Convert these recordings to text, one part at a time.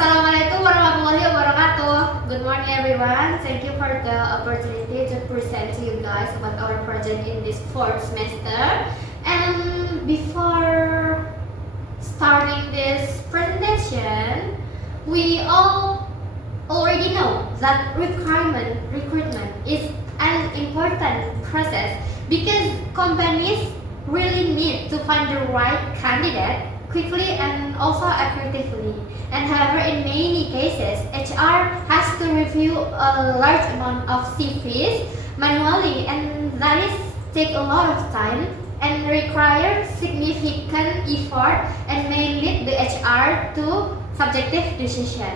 Assalamualaikum warahmatullahi wabarakatuh. Good morning everyone. Thank you for the opportunity to present to you guys about our project in this fourth semester. And before starting this presentation, we all already know that recruitment is an important process because companies really need to find the right candidate quickly and also effectively. And however, in many cases, HR has to review a large amount of CVs manually, and that is take a lot of time and require significant effort and may lead the HR to subjective decision.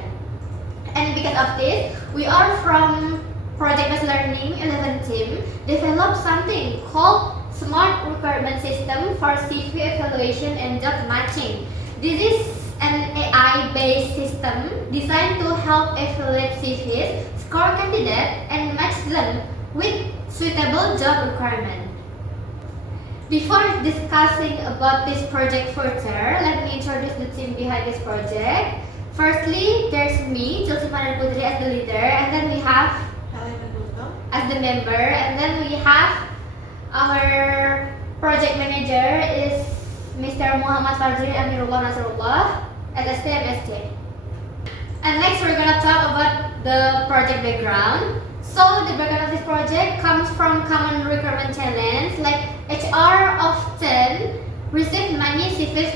And because of this, we are from Project Based Learning 11 team developed something called Smart Recruitment System for CV evaluation and job matching. This is an AI-based system designed to help evaluate CVs, score candidates, and match them with suitable job requirements. Before discussing about this project further, let me introduce the team behind this project. Firstly, there's me, Chelsea Manan Putri, as the leader, and then we have Helena Gultom as the member, and then we have our project manager is Mr. Muhammad Fajri Amirullah Nasrullah as STMSJ. And next we're gonna talk about the project background. So the background of this project comes from common recruitment challenge like HR often receive many CVs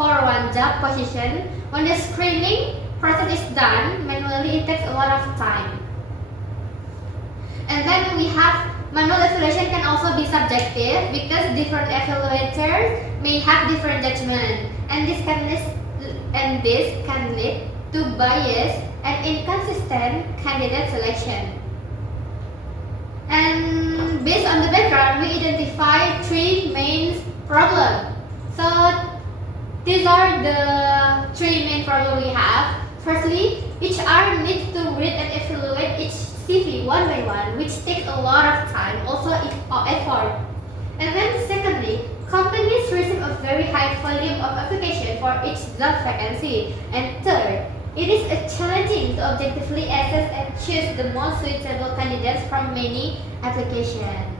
for one job position. When the screening process is done manually, it takes a lot of time. And then we have manual evaluation can also be subjective because different evaluators may have different judgment, and this can lead to bias and inconsistent candidate selection. And based on the background, we identify three main problems. So these are the three main problems we have. Firstly, HR needs to read and evaluate each CV one by one, which takes a lot of time, also effort. And then secondly, companies receive a very high volume of application for each job vacancy. And third, it is challenging to objectively assess and choose the most suitable candidates from many applications.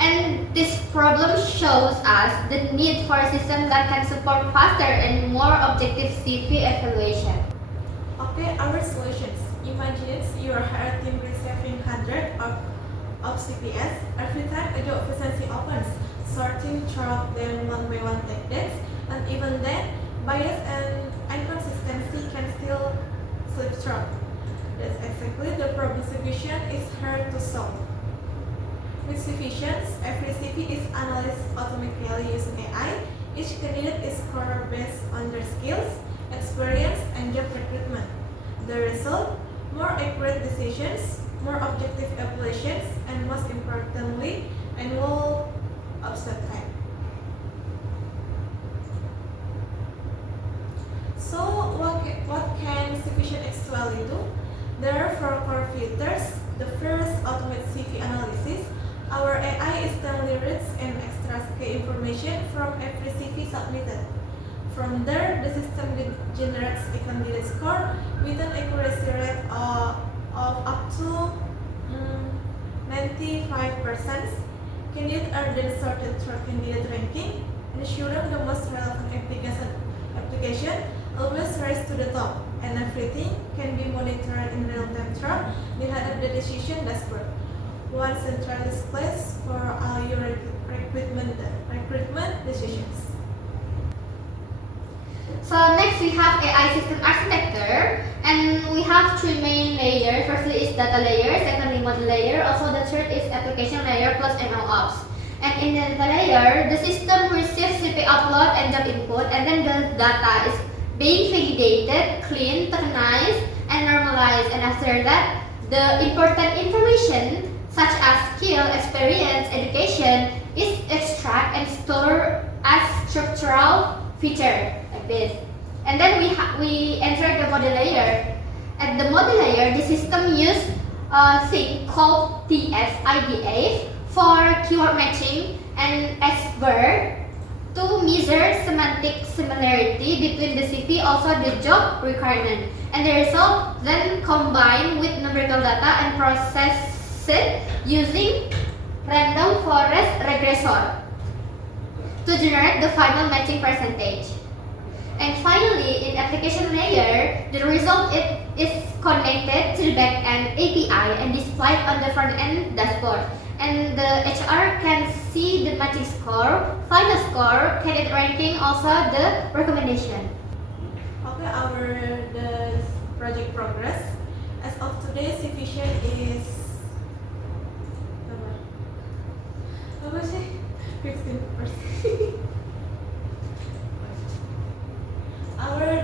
And this problem shows us the need for a system that can support faster and more objective CV evaluation. Okay, our solutions. Imagine your HR team receiving hundreds of CVs every time a job vacancy opens. Sorting through them one by one takes days, and even then, bias and inconsistency can still slip through. That's exactly the problem solution is hard to solve. With CVs, every CV is analyzed automatically using AI. Each candidate is scored based on their skills, experience, and job recruitment. The result: more accurate decisions, more objective evaluations, and most importantly, annual offset time. So, what can CV actually do? There are four core filters. The first, automate CV analysis. Our AI instantly reads and extracts key information from every CV submitted. From there, the system generates a candidate score with an accuracy rate of up to 95%. Candidates are then sorted through candidate ranking, ensuring the most relevant application always rise to the top, and everything can be monitored in real time through the head of the decision dashboard. One centralized place for all your recruitment decisions. So next we have AI system architecture, and we have three main layers. Firstly is data layer, secondly model layer, also the third is application layer plus ML ops. And in the data layer, the system receives CV upload and job input, and then the data is being validated, cleaned, tokenized, and normalized. And after that, the important information such as skill, experience, education is extracted and stored as structural feature like this. And then we enter the model layer. At the model layer, the system uses a thing called TF-IDF for keyword matching and SBIRD to measure semantic similarity between the CV, also the job requirement, and the result then combined with numerical data and process it using random forest regressor to generate the final matching percentage. And finally, in application layer, the result is connected to the backend API and displayed on the front-end dashboard. And the HR can see the matching score, final score, candidate ranking, also the recommendation. Okay, the project progress. As of today, Cvision is apa sih? 15%.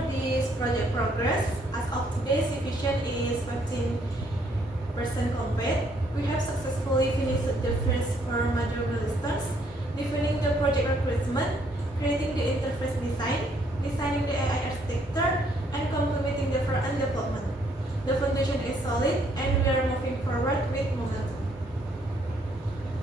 This project progress. As of today, Cvision is 15% complete. We have successfully finished the first 4 major milestones, defining the project requirement, creating the interface design, designing the AI architecture, and complementing the front-end development. The foundation is solid, and we are moving forward with momentum.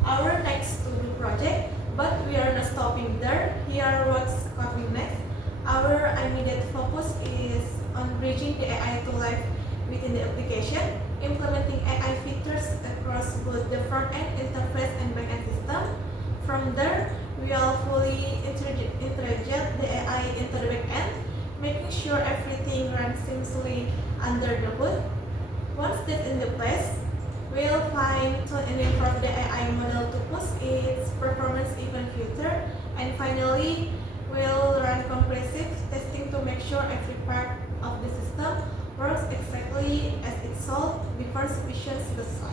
Our next to-do project, but we are not stopping there. Here what's coming next. Our immediate focus is on bridging the AI to life within the application, implementing AI features across both the front-end interface and back-end system. From there, we will fully integrate the AI into the back-end, making sure everything runs seamlessly under the hood. Once that's in the place, we'll fine-tune and improve the AI model to push its performance even further. And finally, we'll run comprehensive testing to make sure every part of the system works exactly as it's sold before Cvision selesai.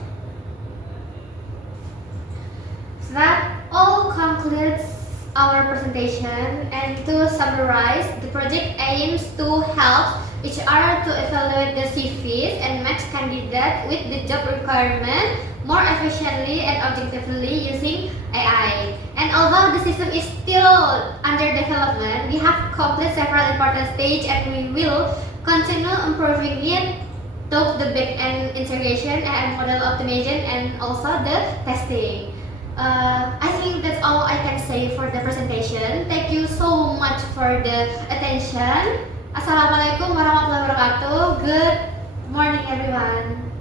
So that all concludes our presentation, and to summarize, the project aims to help HR to evaluate the CVs and match candidates with the job requirement more efficiently and objectively using AI. And although the system is still under development, we have completed several important stages, and we will continue improving it to the back-end integration and model optimization and also the testing. I think that's all I can say for the presentation. Thank you so much for the attention. Assalamualaikum warahmatullahi wabarakatuh. Good morning, everyone.